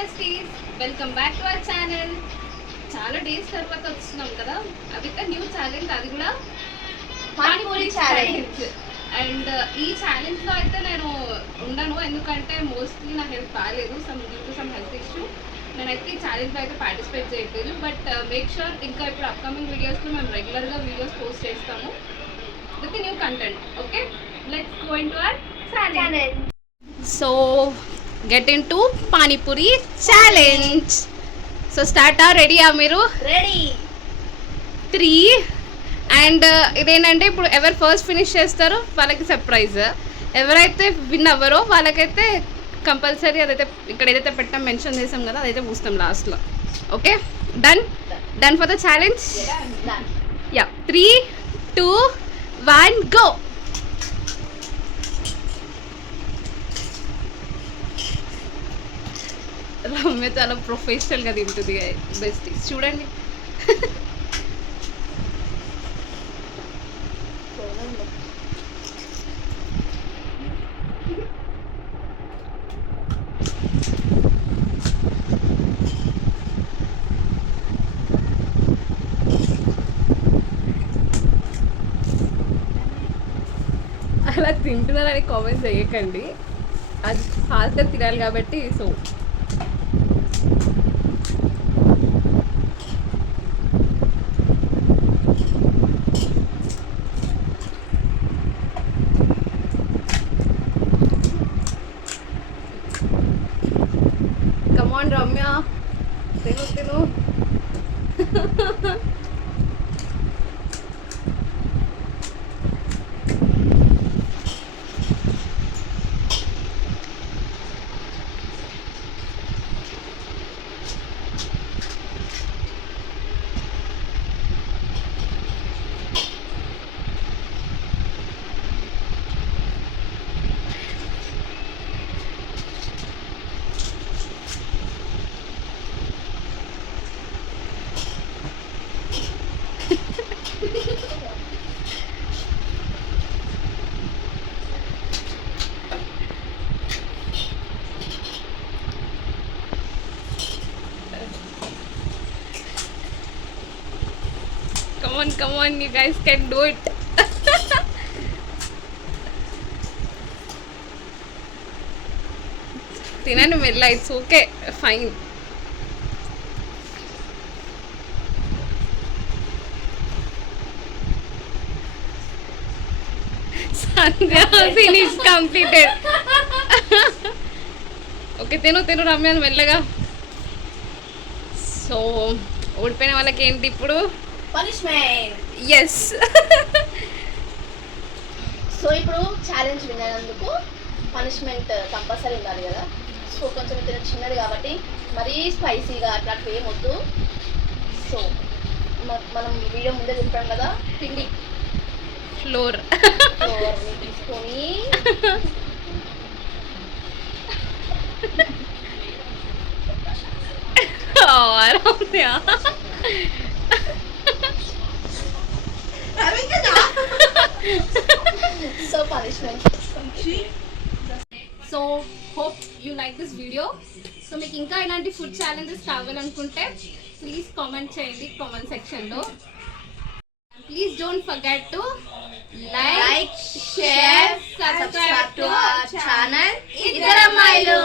Besties, welcome back to our channel. చాలా డేస్ తర్వాత వస్తున్నాం కదా, అది న్యూ ఛాలెంజ్, అది కూడా పానీపూరి ఛాలెంజ్. అండ్ ఈ ఛాలెంజ్లో అయితే నేను ఉండను, ఎందుకంటే మోస్ట్లీ నా హెల్త్ బాగాలేదు, సమ్ హెల్త్ ఇష్యూ. నేనైతే ఈ ఛాలెంజ్లో అయితే పార్టిసిపేట్ చేయట్లేదు. బట్ మేక్ షూర్ ఇంకా ఇప్పుడు అప్కమింగ్ వీడియోస్లో మేము రెగ్యులర్గా వీడియోస్ పోస్ట్ చేస్తాము with new content. Okay, let's go into hour challenge. So get into panipuri challenge. So start రెడీయా మీరు? రెడీ. 3 అండ్ ఇదేంటంటే ఇప్పుడు ఎవరు ఫస్ట్ ఫినిష్ చేస్తారో వాళ్ళకి సర్ప్రైజ్, ఎవరైతే విన్ అవ్వరో వాళ్ళకైతే కంపల్సరీ అదైతే ఇక్కడ ఏదైతే పెట్టాం మెన్షన్ చేసాం కదా అదైతే పూస్తాం లాస్ట్లో. Okay, done for the challenge. Yeah, 3, 2, 1 గో. రమ్య చాలా ప్రొఫెషనల్గా తింటుంది బెస్ట్. చూడండి, అలా తింటున్నారని కామెంట్స్ చేయకండి, అది ఫాస్ట్గా తినాలి కాబట్టి. సో కమాన్ రమ్య, తిను. Come on, you guys can do it. తినండి మెల్ల, it's okay, fine. Sandhya finish completed. Okay, తిను రమ్య మెల్లగా. సో ఓడిపోయిన వాళ్ళకి ఏంటి ఇప్పుడు? పనిష్మెంట్. ఎస్. సో ఇప్పుడు ఛాలెంజ్ విన్ అయినందుకు పనిష్మెంట్ కంపల్సరీ ఉండాలి కదా. సో కొంచెం తిన చిన్నది కాబట్టి మరీ స్పైసీగా అట్లాంటివి ఏం వద్దు. సో మనం వీడియో ముందే చెప్పాం కదా, పిండి ఫ్లోర్ని తీసుకొని so punishment. So hope you like this video. So మీకు ఇంకా ఇలాంటి ఫుడ్ ఛాలెంజెస్ కావాలనుకుంటే ప్లీజ్ కామెంట్ చేయండి కామెంట్ సెక్షన్లో. Please don't forget to like, share, subscribe to our channel ఇద్దరమ్మాయిలు.